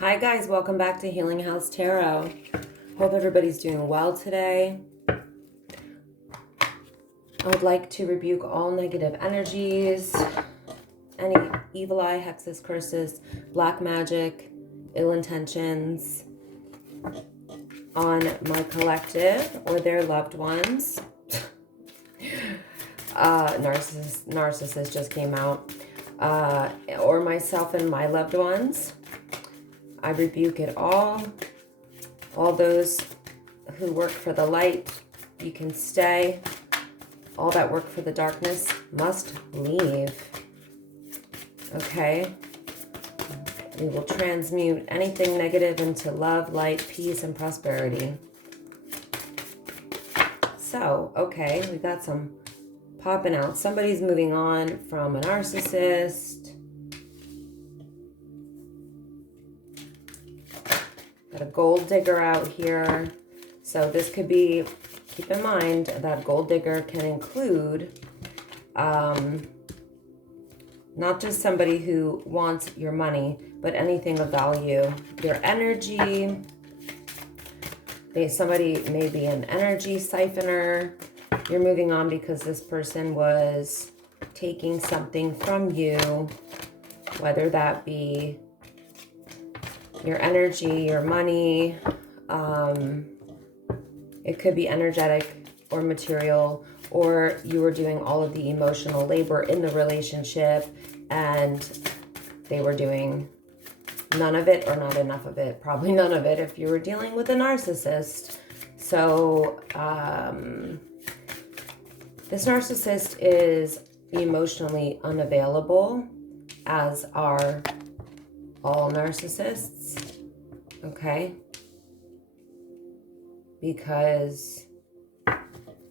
Hi guys, welcome back to Healing House Tarot. Hope everybody's doing well today. I would like to rebuke all negative energies, any evil eye, hexes, curses, black magic, ill intentions on my collective or their loved ones. Narcissist just came out. Or myself and my loved ones. I rebuke it all. All those who work for the light, you can stay. All that work for the darkness must leave. Okay? We will transmute anything negative into love, light, peace, and prosperity. So, okay, we got some popping out. Somebody's moving on from a narcissist. Got a gold digger out here. So this could be, keep in mind that gold digger can include not just somebody who wants your money, but anything of value. Your energy. Somebody may be an energy siphoner. You're moving on because this person was taking something from you, whether that be your energy, your money. It could be energetic or material, or you were doing all of the emotional labor in the relationship and they were doing none of it or not enough of it. Probably none of it if you were dealing with a narcissist. So this narcissist is emotionally unavailable, as are all narcissists, okay? Because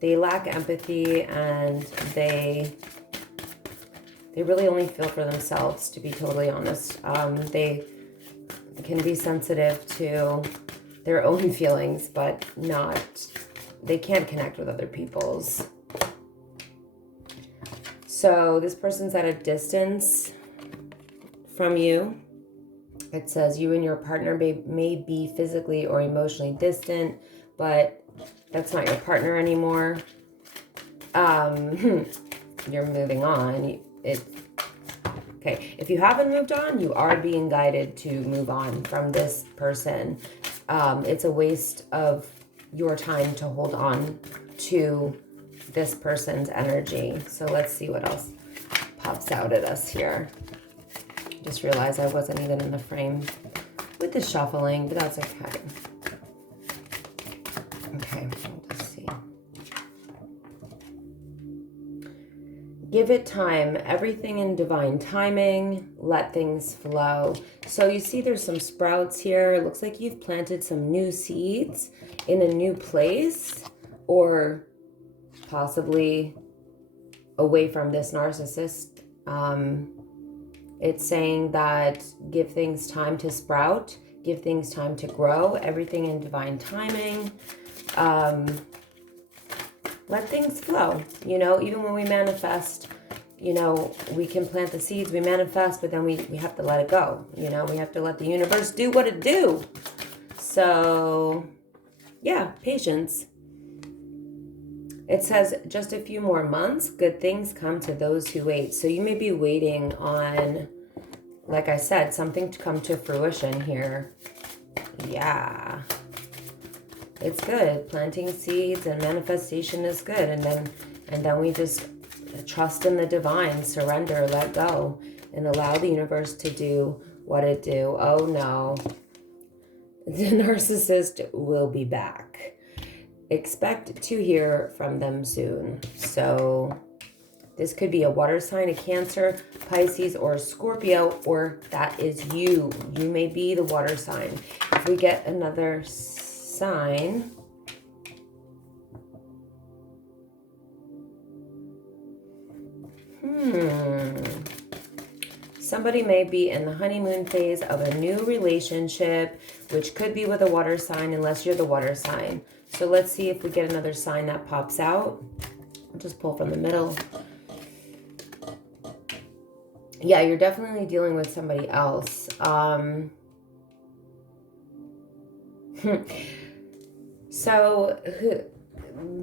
they lack empathy and they really only feel for themselves, to be totally honest. They can be sensitive to their own feelings, but they can't connect with other people's. So this person's at a distance from you. It says you and your partner may be physically or emotionally distant, but that's not your partner anymore. You're moving on. Okay, if you haven't moved on, you are being guided to move on from this person. It's a waste of your time to hold on to this person's energy. So let's see what else pops out at us here. Just realized I wasn't even in the frame with the shuffling, but that's okay. Okay, let's see. Give it time. Everything in divine timing. Let things flow. So you see there's some sprouts here. It looks like you've planted some new seeds in a new place, or possibly away from this narcissist. It's saying that give things time to sprout, give things time to grow, everything in divine timing. Let things flow. You know, even when we manifest, you know, we can plant the seeds, we manifest, but then we have to let it go. You know, we have to let the universe do what it do. So, yeah, patience. It says just a few more months, good things come to those who wait. So you may be waiting on, like I said, something to come to fruition here. Yeah. It's good. Planting seeds and manifestation is good. And then we just trust in the divine, surrender, let go, and allow the universe to do what it do. Oh no. The narcissist will be back. Expect to hear from them soon. So this could be a water sign, a Cancer, Pisces, or Scorpio, or that is you. You may be the water sign. If we get another sign, somebody may be in the honeymoon phase of a new relationship, which could be with a water sign, unless you're the water sign. So let's see if we get another sign that pops out. I'll just pull from the middle. Yeah, you're definitely dealing with somebody else. So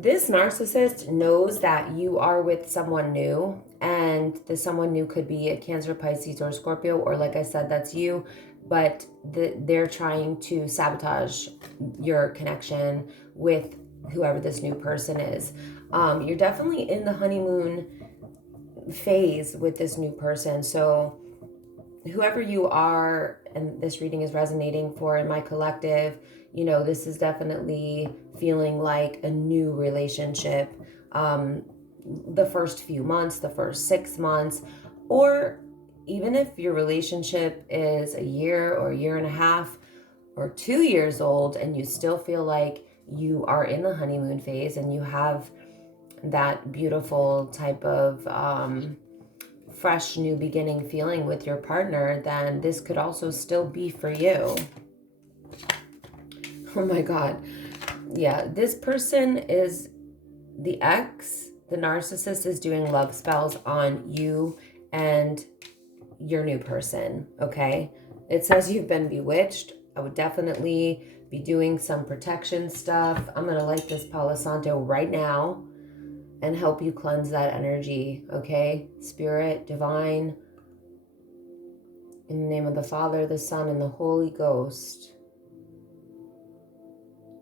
this narcissist knows that you are with someone new, and the someone new could be a Cancer, Pisces, or Scorpio, or like I said, that's you, but they're trying to sabotage your connection with whoever this new person is. You're definitely in the honeymoon phase with this new person. So whoever you are, and this reading is resonating for in my collective, you know, this is definitely feeling like a new relationship. The first few months, the first 6 months, or even if your relationship is a year or a year and a half or 2 years old, and you still feel like you are in the honeymoon phase and you have that beautiful type of fresh new beginning feeling with your partner, then this could also still be for you. Oh my God. Yeah, this person is the ex. The narcissist is doing love spells on you and your new person, okay? It says you've been bewitched. I would definitely be doing some protection stuff. I'm going to light this Palo Santo right now and help you cleanse that energy, okay? Spirit, divine, in the name of the Father, the Son, and the Holy Ghost,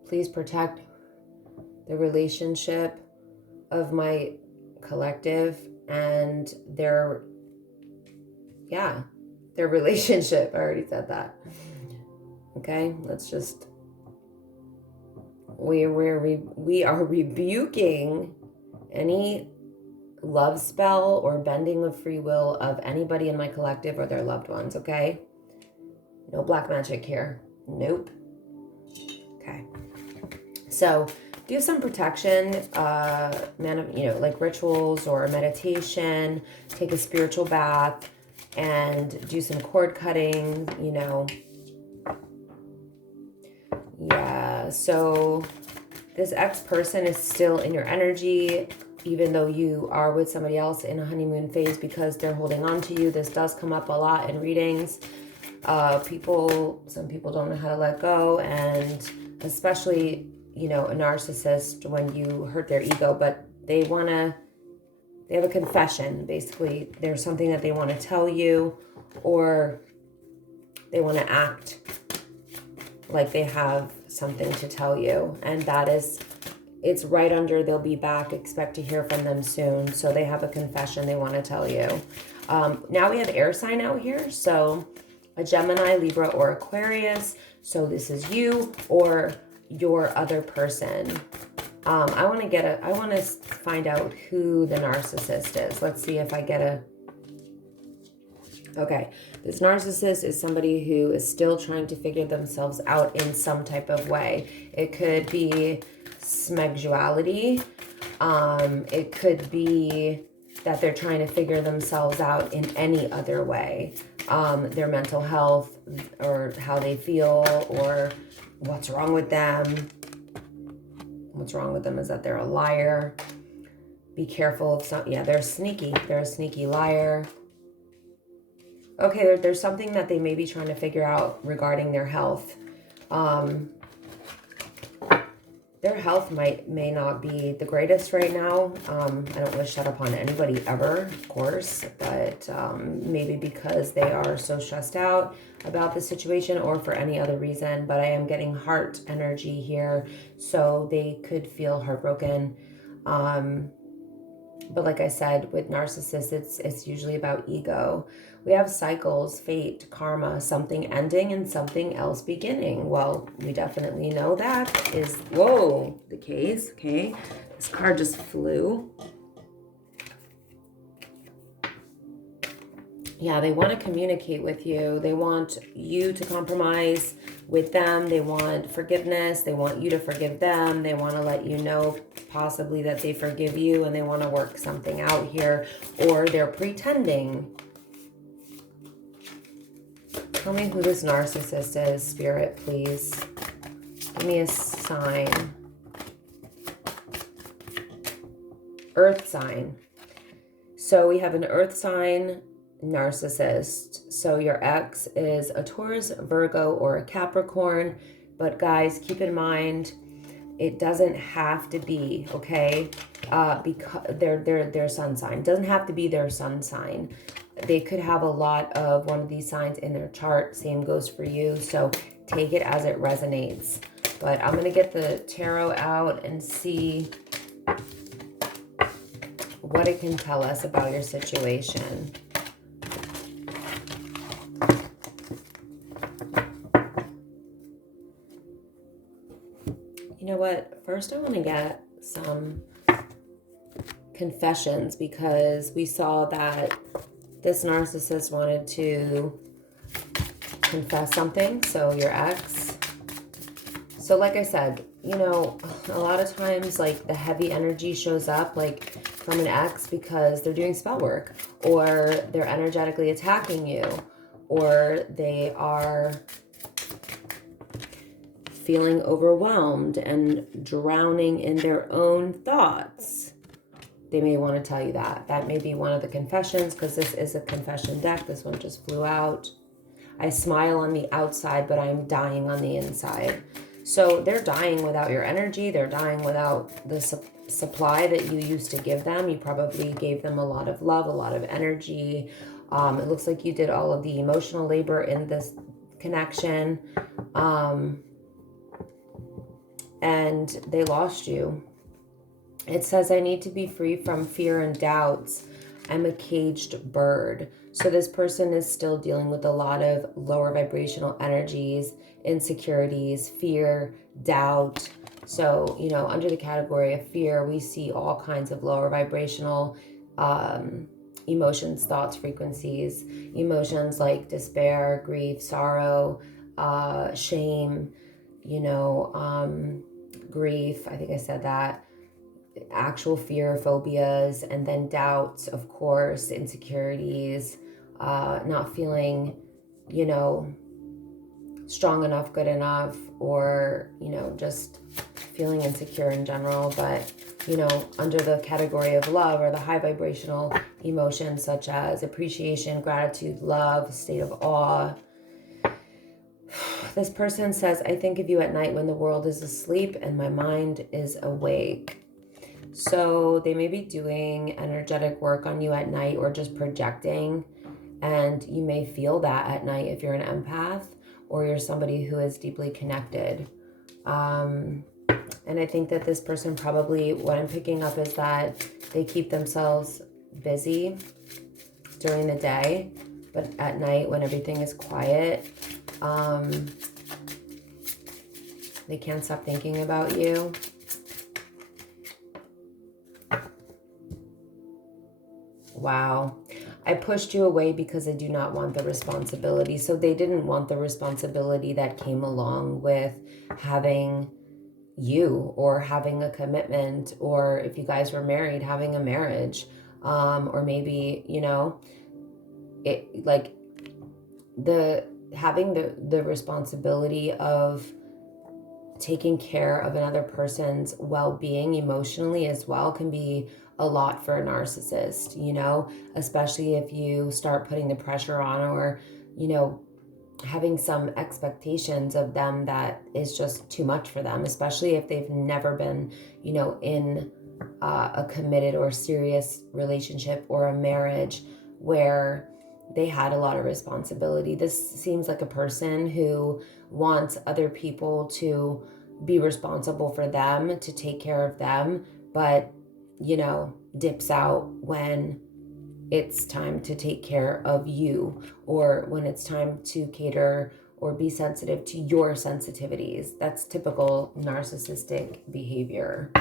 please protect the relationship of my collective and their relationship. I already said that. Okay, let's just, we are rebuking any love spell or bending of free will of anybody in my collective or their loved ones, okay? No black magic here. Nope. Okay. So do some protection, like rituals or meditation, take a spiritual bath, and do some cord cutting, you know. Yeah, so this ex-person is still in your energy, even though you are with somebody else in a honeymoon phase, because they're holding on to you. This does come up a lot in readings. Some people don't know how to let go, and especially, you know, a narcissist, when you hurt their ego, but they have a confession. Basically, there's something that they want to tell you, or they want to act like they have something to tell you, and it's right under they'll be back, expect to hear from them soon. So they have a confession they want to tell you. Now we have air sign out here, so a Gemini, Libra, or Aquarius. So this is you or your other person. I want to find out who the narcissist is. Let's see if I get okay. This narcissist is somebody who is still trying to figure themselves out in some type of way. It could be smexuality. It could be that they're trying to figure themselves out in any other way. Their mental health, or how they feel, or what's wrong with them. What's wrong with them is that they're a liar. Be careful of they're sneaky. They're a sneaky liar. Okay, there's something that they may be trying to figure out regarding their health. Their health may not be the greatest right now. I don't wish that upon anybody ever, of course, but maybe because they are so stressed out about the situation, or for any other reason. But I am getting heart energy here, so they could feel heartbroken. But like I said, with narcissists, it's usually about ego. We have cycles, fate, karma, something ending and something else beginning. Well, we definitely know that is, the case, okay? This card just flew. Yeah, they want to communicate with you. They want you to compromise with them. They want forgiveness. They want you to forgive them. They want to let you know possibly that they forgive you, and they want to work something out here, or they're pretending. Tell me who this narcissist is, Spirit, please. Give me a sign. Earth sign. So we have an earth sign narcissist. So your ex is a Taurus, Virgo, or a Capricorn. But guys, keep in mind, it doesn't have to be, okay? Because their sun sign. It doesn't have to be their sun sign. They could have a lot of one of these signs in their chart. Same goes for you. So take it as it resonates. But I'm going to get the tarot out and see what it can tell us about your situation. You know what? First, I want to get some confessions, because we saw that this narcissist wanted to confess something. So your ex. So like I said, you know, a lot of times like the heavy energy shows up like from an ex because they're doing spell work, or they're energetically attacking you, or they are feeling overwhelmed and drowning in their own thoughts. They may want to tell you that. That may be one of the confessions, because this is a confession deck. This one just flew out. I smile on the outside, but I'm dying on the inside. So they're dying without your energy. They're dying without the supply that you used to give them. You probably gave them a lot of love, a lot of energy. It looks like you did all of the emotional labor in this connection. And they lost you. It says, I need to be free from fear and doubts. I'm a caged bird. So this person is still dealing with a lot of lower vibrational energies, insecurities, fear, doubt. So, you know, under the category of fear, we see all kinds of lower vibrational emotions, thoughts, frequencies, emotions like despair, grief, sorrow, shame, you know, grief. I think I said that. Actual fear, phobias, and then doubts, of course, insecurities, not feeling, you know, strong enough, good enough, or, you know, just feeling insecure in general. But, you know, under the category of love, or the high vibrational emotions such as appreciation, gratitude, love, state of awe. This person says, I think of you at night when the world is asleep and my mind is awake. So they may be doing energetic work on you at night, or just projecting, and you may feel that at night if you're an empath, or you're somebody who is deeply connected. And I think that this person probably, what I'm picking up is that they keep themselves busy during the day, but at night when everything is quiet, they can't stop thinking about you. Wow. I pushed you away because I do not want the responsibility. So they didn't want the responsibility that came along with having you, or having a commitment, or if you guys were married, having a marriage, or maybe, you know, it like having the responsibility of taking care of another person's well-being emotionally as well can be a lot for a narcissist, you know, especially if you start putting the pressure on, or, you know, having some expectations of them that is just too much for them, especially if they've never been, you know, in a committed or serious relationship or a marriage where they had a lot of responsibility. This seems like a person who wants other people to be responsible for them, to take care of them, but, you know, dips out when it's time to take care of you, or when it's time to cater or be sensitive to your sensitivities. That's typical narcissistic behavior.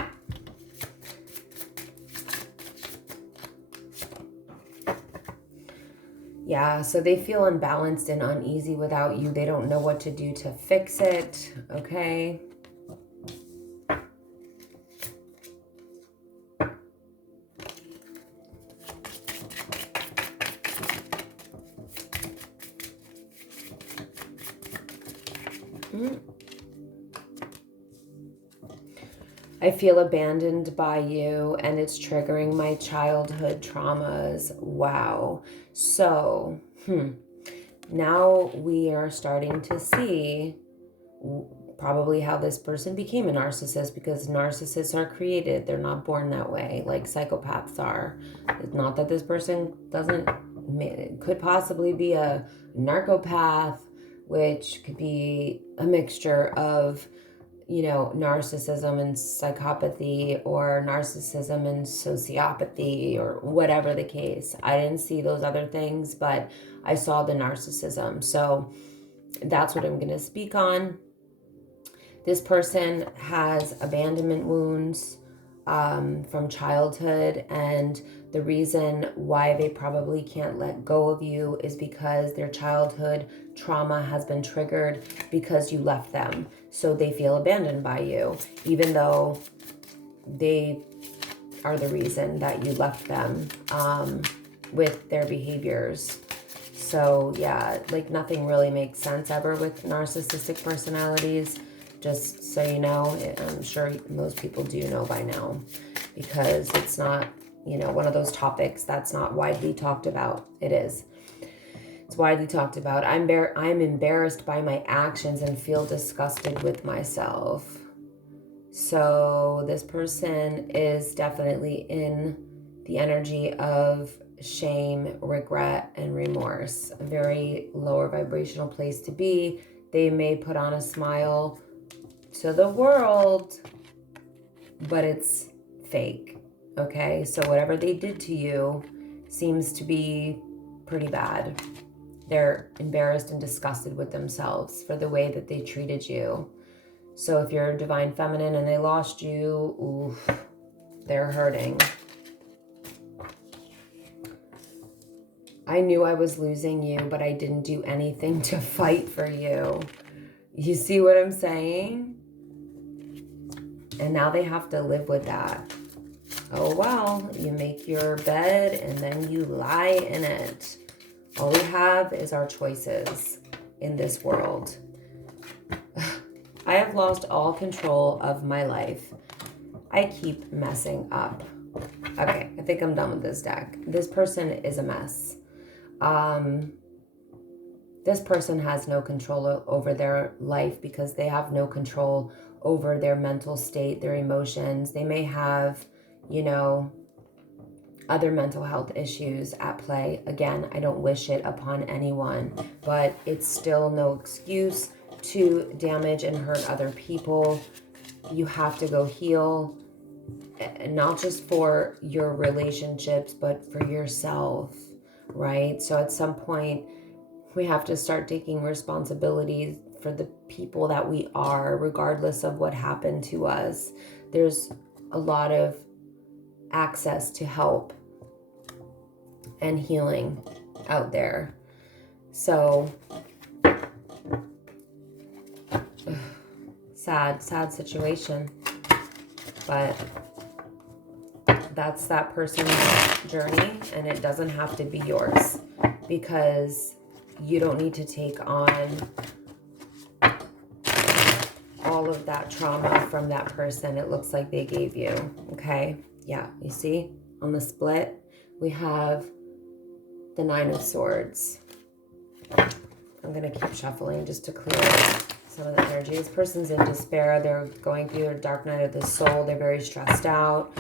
Yeah, so they feel unbalanced and uneasy without you. They don't know what to do to fix it, okay? I feel abandoned by you, and it's triggering my childhood traumas. Wow. So, now we are starting to see probably how this person became a narcissist, because narcissists are created. They're not born that way like psychopaths are. It's not that this person could possibly be a narcopath, which could be a mixture of, narcissism and psychopathy, or narcissism and sociopathy, or whatever the case. I didn't see those other things, but I saw the narcissism. So that's what I'm going to speak on. This person has abandonment wounds from childhood, and the reason why they probably can't let go of you is because their childhood trauma has been triggered because you left them. So they feel abandoned by you, even though they are the reason that you left them with their behaviors. So yeah, like nothing really makes sense ever with narcissistic personalities. Just so you know, I'm sure most people do know by now, because it's not, one of those topics that's not widely talked about. It is. It's widely talked about. I'm embarrassed by my actions and feel disgusted with myself. So this person is definitely in the energy of shame, regret, and remorse. A very lower vibrational place to be. They may put on a smile to the world, but it's fake. Okay, so whatever they did to you seems to be pretty bad. They're embarrassed and disgusted with themselves for the way that they treated you. So if you're divine feminine and they lost you, oof, they're hurting. I knew I was losing you, but I didn't do anything to fight for you. You see what I'm saying? And now they have to live with that. Oh, well, you make your bed and then you lie in it. All we have is our choices in this world. I have lost all control of my life. I keep messing up. Okay, I think I'm done with this deck. This person is a mess. This person has no control over their life because they have no control over their mental state, their emotions. They may have, other mental health issues at play. Again, I don't wish it upon anyone, but it's still no excuse to damage and hurt other people. You have to go heal, not just for your relationships, but for yourself, right? So at some point, we have to start taking responsibility for the people that we are, regardless of what happened to us. There's a lot of access to help and healing out there. So, sad situation. But that's that person's journey, and it doesn't have to be yours, because you don't need to take on all of that trauma from that person it looks like they gave you. Okay, yeah, you see on the split we have the Nine of Swords. I'm gonna keep shuffling just to clear some of the energy. This person's in despair. They're going through their dark night of the soul. They're very stressed out.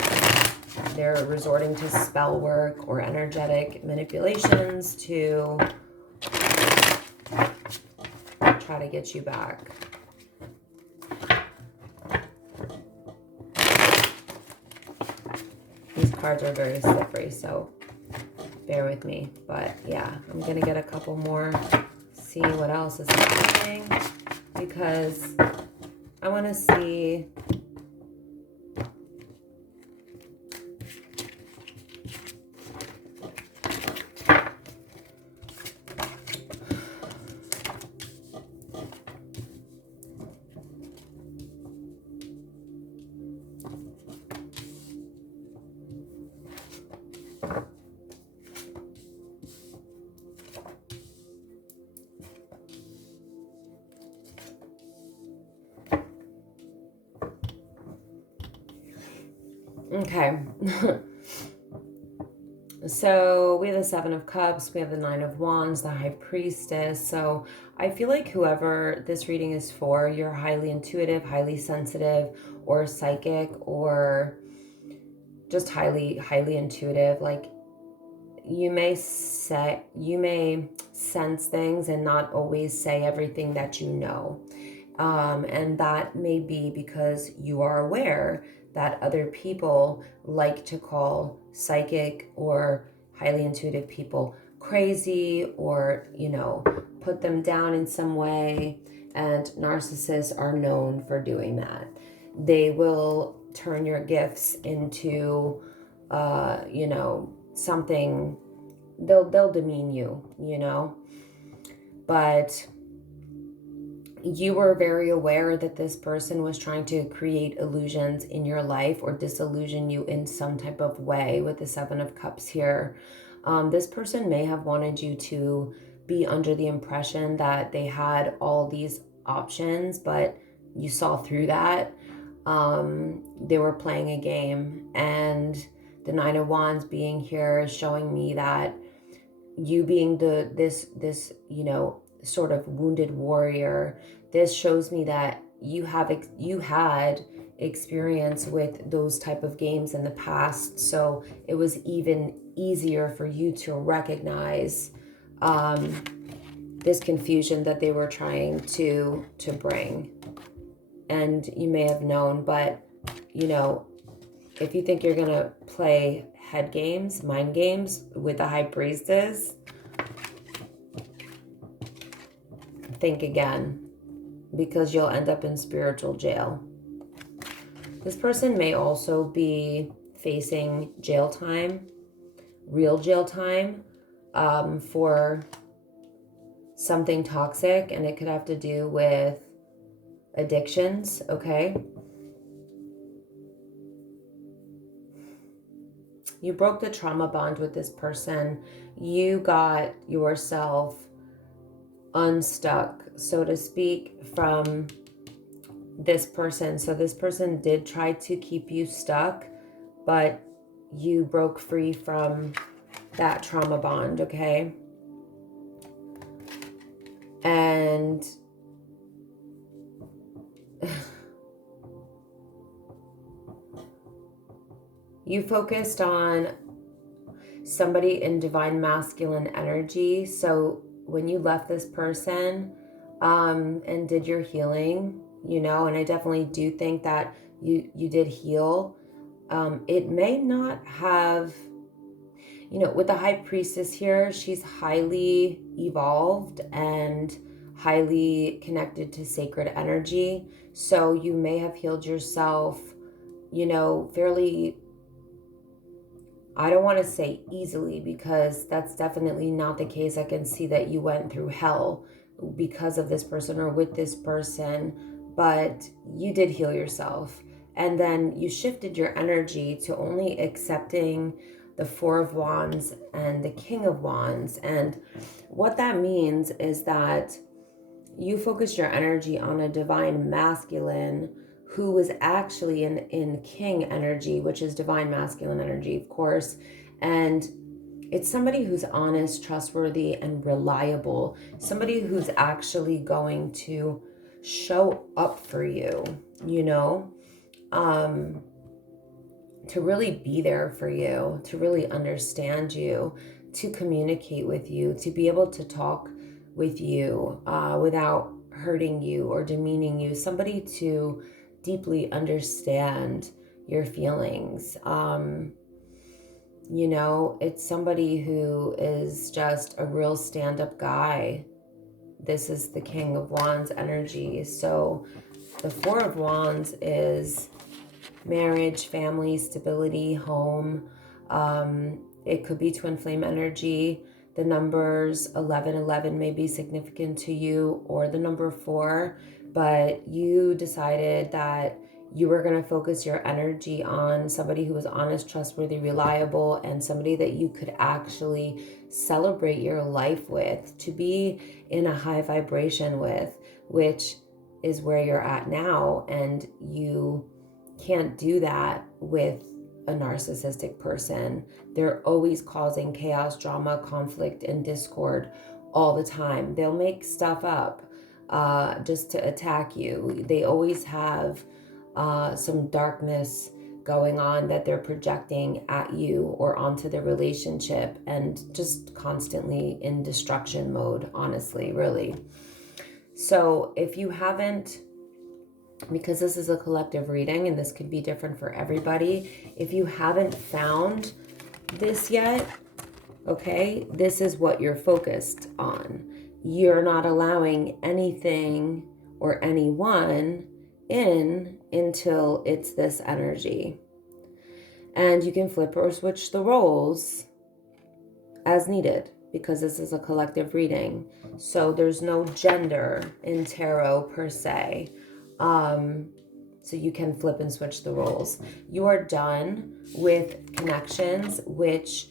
They're resorting to spell work or energetic manipulations to try to get you back. These cards are very slippery, so bear with me. But yeah, I'm gonna get a couple more, see what else is happening, because I want to see okay. So we have the Seven of Cups, we have the Nine of Wands, the High Priestess. So I feel like whoever this reading is for, you're highly intuitive, highly sensitive, or psychic, or just highly intuitive. Like you may sense things and not always say everything that you know. And that may be because you are aware that other people like to call psychic or highly intuitive people crazy, or, you know, put them down in some way. And narcissists are known for doing that. They will turn your gifts into, you know, something, they'll demean you, you know. But you were very aware that this person was trying to create illusions in your life or disillusion you in some type of way with the Seven of Cups here. This person may have wanted you to be under the impression that they had all these options, but you saw through that. They were playing a game, and the Nine of Wands being here is showing me that you being this you know, sort of wounded warrior, this shows me that you had experience with those type of games in the past, so it was even easier for you to recognize this confusion that they were trying to bring. And you may have known, but you know, if you think you're gonna play head games, mind games with the High Priestess, think again, because you'll end up in spiritual jail. This person may also be facing jail time, real jail time, for something toxic, and it could have to do with addictions, okay? You broke the trauma bond with this person. You got yourself unstuck, so to speak, from this person. So this person did try to keep you stuck, but you broke free from that trauma bond, okay? And you focused on somebody in divine masculine energy. So when you left this person and did your healing, you know, and I definitely do think that you did heal, it may not have, you know, with the High Priestess here, she's highly evolved and highly connected to sacred energy. So you may have healed yourself, you know, fairly, I don't want to say easily, because that's definitely not the case. I can see that you went through hell because of this person or with this person, but you did heal yourself. And then you shifted your energy to only accepting the Four of Wands and the King of Wands. And what that means is that you focused your energy on a divine masculine who was actually in king energy, which is divine masculine energy, of course. And it's somebody who's honest, trustworthy, and reliable. Somebody who's actually going to show up for you, you know, to really be there for you, to really understand you, to communicate with you, to be able to talk with you without hurting you or demeaning you. Somebody to deeply understand your feelings. You know, it's somebody who is just a real stand-up guy. This is the King of Wands energy. So the Four of Wands is marriage, family, stability, home. It could be twin flame energy. The numbers 1111 may be significant to you, or the number 4, but you decided that you were going to focus your energy on somebody who was honest, trustworthy, reliable, and somebody that you could actually celebrate your life with, to be in a high vibration with, which is where you're at now. And you can't do that with a narcissistic person. They're always causing chaos, drama, conflict, and discord all the time. They'll make stuff up just to attack you. They always have some darkness going on that they're projecting at you or onto the relationship, and just constantly in destruction mode, honestly, really. So if you haven't, because this is a collective reading and this could be different for everybody, if you haven't found this yet, okay, this is what you're focused on. You're not allowing anything or anyone in until it's this energy. And you can flip or switch the roles as needed, because this is a collective reading. So there's no gender in tarot per se. So you can flip and switch the roles. You are done with connections which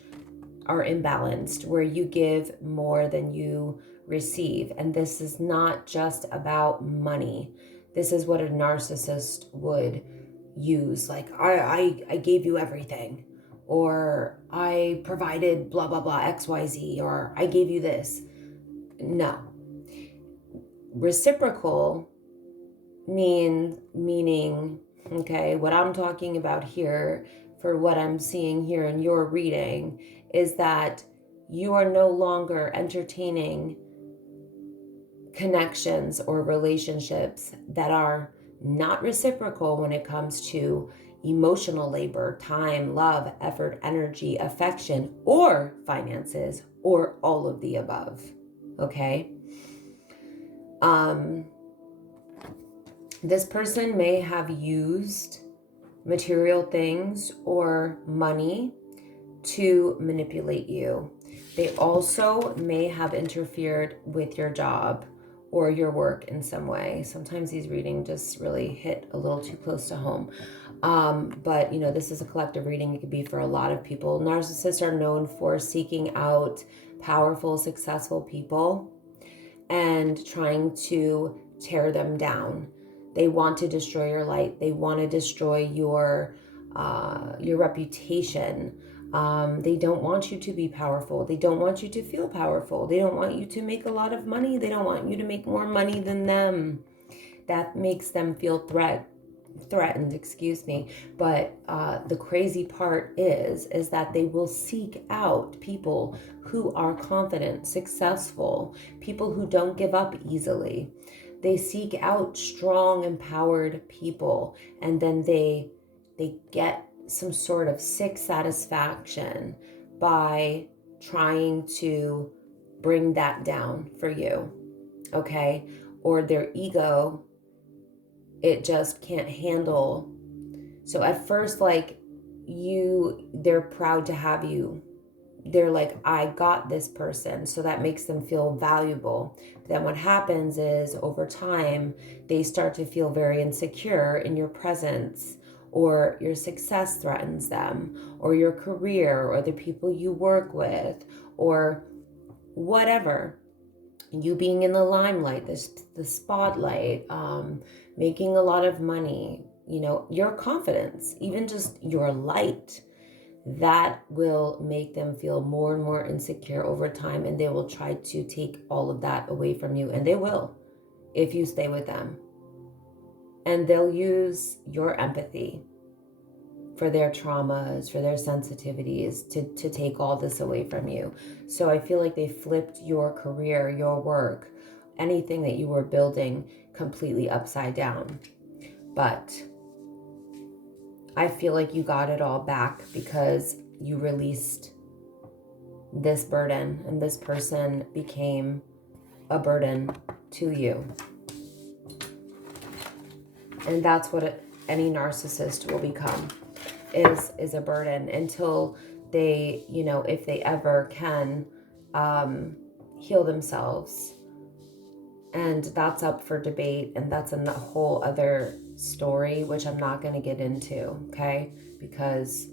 are imbalanced, where you give more than you receive. And this is not just about money. This is what a narcissist would use. Like, I gave you everything, or I provided blah, blah, blah, XYZ, or I gave you this. No. Reciprocal meaning, okay, what I'm talking about here, for what I'm seeing here in your reading, is that you are no longer entertaining connections or relationships that are not reciprocal when it comes to emotional labor, time, love, effort, energy, affection, or finances, or all of the above. Okay? This person may have used material things or money to manipulate you. They also may have interfered with your job or your work in some way. Sometimes these readings just really hit a little too close to home. But, you know, this is a collective reading. It could be for a lot of people. Narcissists are known for seeking out powerful, successful people and trying to tear them down. They want to destroy your light. They want to destroy your reputation. They don't want you to be powerful. They don't want you to feel powerful. They don't want you to make a lot of money. They don't want you to make more money than them. That makes them feel threatened, excuse me. But the crazy part is that they will seek out people who are confident, successful, people who don't give up easily. They seek out strong, empowered people, and then they get some sort of sick satisfaction by trying to bring that down for you, okay? Or their ego, it just can't handle. So at first, like, they're proud to have you. They're like, I got this person, so that makes them feel valuable. But then what happens is, over time, they start to feel very insecure in your presence, or your success threatens them, or your career, or the people you work with, or whatever. You being in the limelight, the spotlight, making a lot of money, you know, your confidence, even just your light, that will make them feel more and more insecure over time, and they will try to take all of that away from you, and they will, if you stay with them. And they'll use your empathy for their traumas, for their sensitivities, to take all this away from you. So I feel like they flipped your career, your work, anything that you were building completely upside down. But I feel like you got it all back because you released this burden, and this person became a burden to you. And that's what any narcissist will become, is a burden, until they, you know, if they ever can heal themselves. And that's up for debate, and that's a whole other story, which I'm not going to get into, okay? Because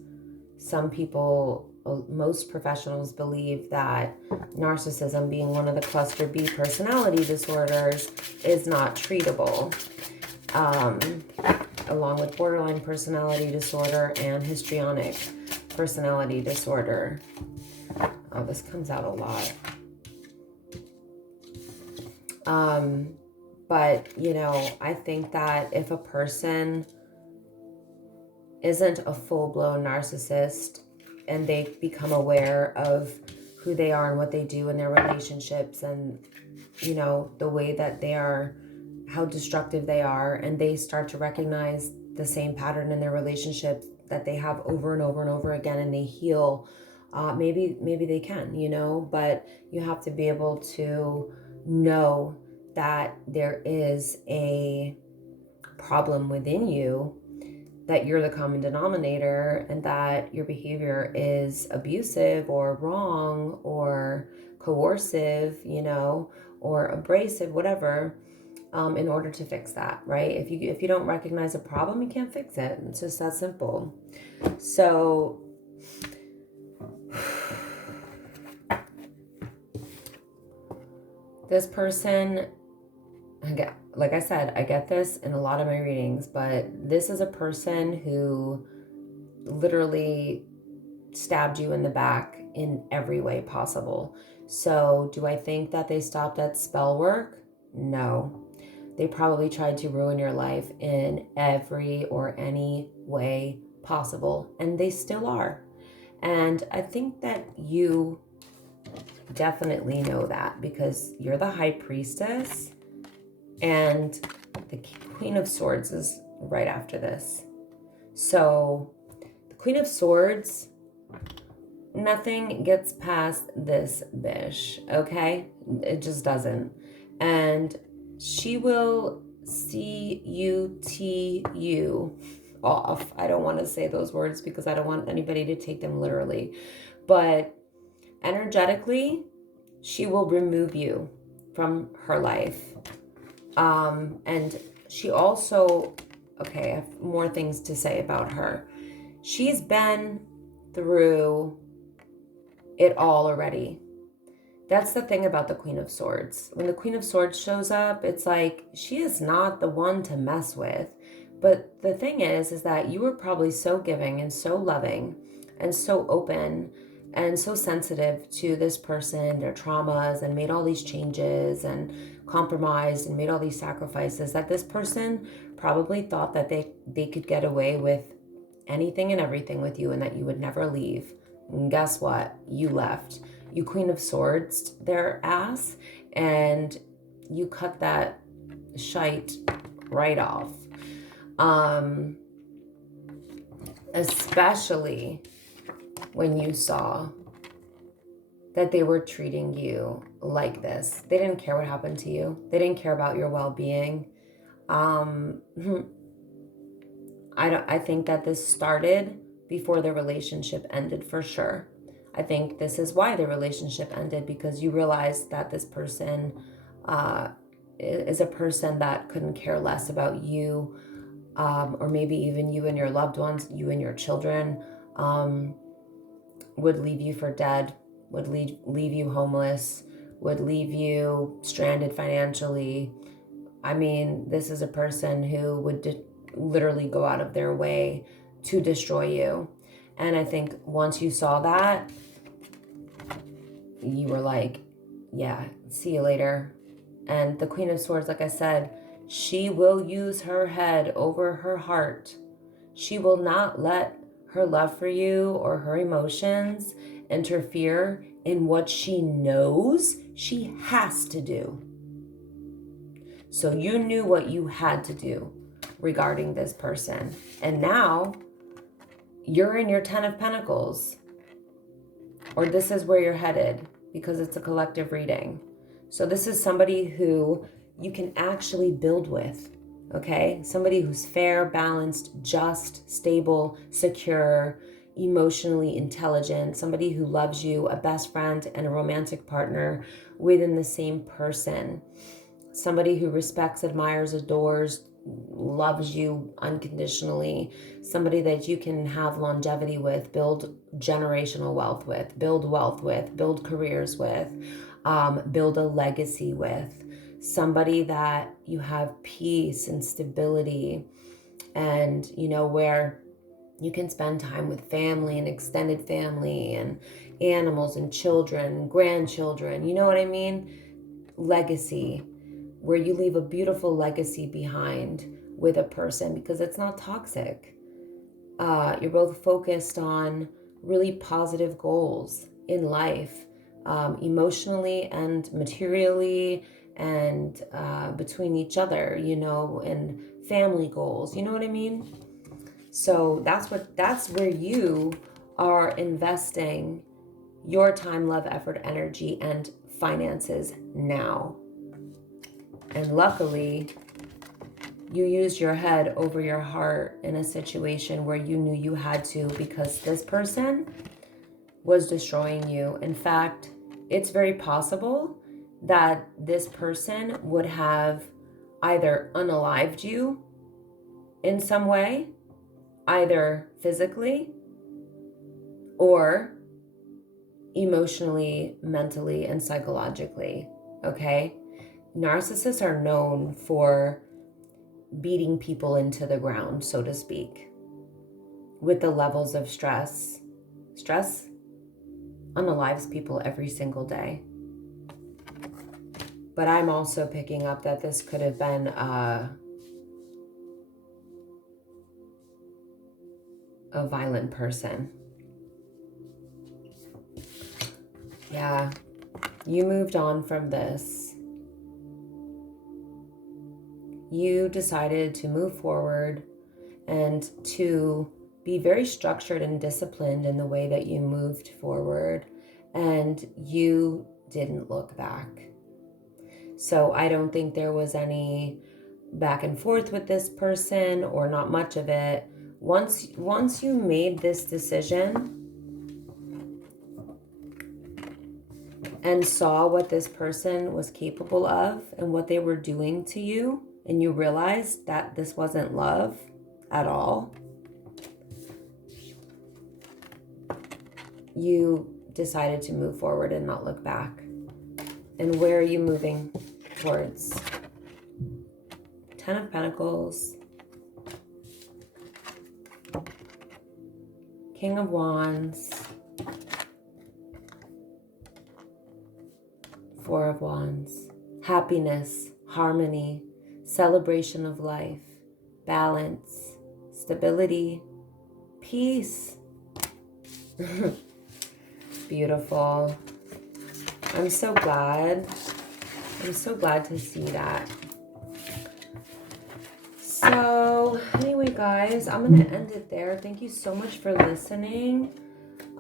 some people, most professionals, believe that narcissism, being one of the cluster B personality disorders, is not treatable. along with borderline personality disorder and histrionic personality disorder. Oh, this comes out a lot. But, you know, I think that if a person isn't a full-blown narcissist and they become aware of who they are and what they do in their relationships and, you know, the way that they are, how destructive they are, and they start to recognize the same pattern in their relationships that they have over and over and over again, and they heal, maybe they can, you know, but you have to be able to know that there is a problem within you, that you're the common denominator, and that your behavior is abusive or wrong or coercive, you know, or abrasive, whatever, in order to fix that, right? If you don't recognize a problem, you can't fix it. It's just that simple. So this person, like I said, I get this in a lot of my readings, but this is a person who literally stabbed you in the back in every way possible. So do I think that they stopped at spell work? No. They probably tried to ruin your life in every or any way possible, and they still are. And I think that you definitely know that, because you're the high priestess, and the Queen of Swords is right after this. So the Queen of Swords, nothing gets past this bitch, okay? It just doesn't. And she will CUT you off. I don't want to say those words because I don't want anybody to take them literally. But energetically, she will remove you from her life. And she also, okay, I have more things to say about her. She's been through it all already. That's the thing about the Queen of Swords. When the Queen of Swords shows up, it's like, she is not the one to mess with. But the thing is that you were probably so giving and so loving and so open and so sensitive to this person, their traumas, and made all these changes and compromised and made all these sacrifices, that this person probably thought that they could get away with anything and everything with you and that you would never leave. And guess what? You left. You Queen of Swords their ass, and you cut that shite right off. Especially when you saw that they were treating you like this. They didn't care what happened to you. They didn't care about your well-being. I think that this started before the relationship ended, for sure. I think this is why the relationship ended, because you realized that this person is a person that couldn't care less about you, or maybe even you and your loved ones, you and your children, would leave you for dead, would leave you homeless, would leave you stranded financially. I mean, this is a person who would literally go out of their way to destroy you. And I think once you saw that, you were like, yeah, see you later. And the Queen of Swords, like I said, she will use her head over her heart. She will not let her love for you or her emotions interfere in what she knows she has to do. So you knew what you had to do regarding this person. And now you're in your 10 of Pentacles, or this is where you're headed, because it's a collective reading. So this is somebody who you can actually build with, okay? Somebody who's fair, balanced, just, stable, secure, emotionally intelligent, somebody who loves you, a best friend and a romantic partner within the same person. Somebody who respects, admires, adores, loves you unconditionally. Somebody that you can have longevity with, build generational wealth with, build wealth with, build careers with, build a legacy with. Somebody that you have peace and stability and, you know, where you can spend time with family and extended family and animals and children, grandchildren, you know what I mean? Legacy, where you leave a beautiful legacy behind with a person because it's not toxic. You're both focused on really positive goals in life, emotionally and materially, and between each other, you know, and family goals, you know what I mean? So that's where you are investing your time, love, effort, energy, and finances now. And luckily, you used your head over your heart in a situation where you knew you had to, because this person was destroying you. In fact, it's very possible that this person would have either unalived you in some way, either physically or emotionally, mentally, and psychologically, okay? Narcissists are known for beating people into the ground, so to speak, with the levels of stress. Stress unalives people every single day. But I'm also picking up that this could have been a violent person. Yeah, you moved on from this. You decided to move forward and to be very structured and disciplined in the way that you moved forward, and you didn't look back. So I don't think there was any back and forth with this person, or not much of it. Once you made this decision and saw what this person was capable of and what they were doing to you, and you realized that this wasn't love at all, you decided to move forward and not look back. And where are you moving towards? 10 of Pentacles, King of Wands, 4 of Wands. Happiness, harmony, celebration of life, balance, stability, peace. Beautiful. I'm so glad. I'm so glad to see that. So anyway, guys, I'm going to end it there. Thank you so much for listening.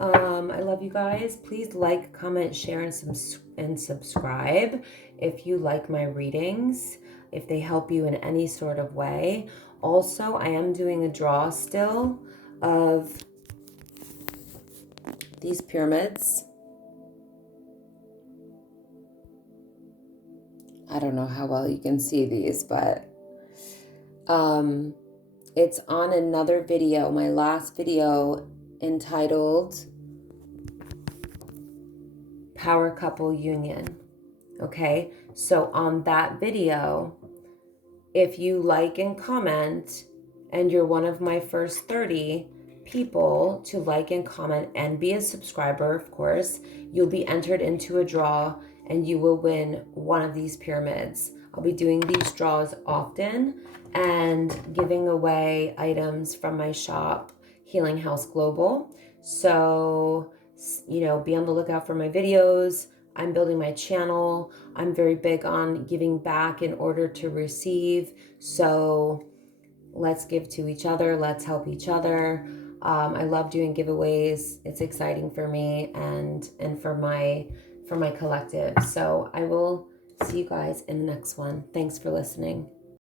I love you guys. Please like, comment, share, and subscribe if you like my readings, if they help you in any sort of way. Also, I am doing a draw still of these pyramids. I don't know how well you can see these, but it's on another video, my last video, entitled Power Couple Union. Okay, so on that video, if you like and comment, and you're one of my first 30 people to like and comment and be a subscriber, of course, you'll be entered into a draw and you will win one of these pyramids. I'll be doing these draws often and giving away items from my shop, Healing House Global. So, you know, be on the lookout for my videos. I'm building my channel. I'm very big on giving back in order to receive. So let's give to each other. Let's help each other. I love doing giveaways. It's exciting for me and for my collective. So I will see you guys in the next one. Thanks for listening.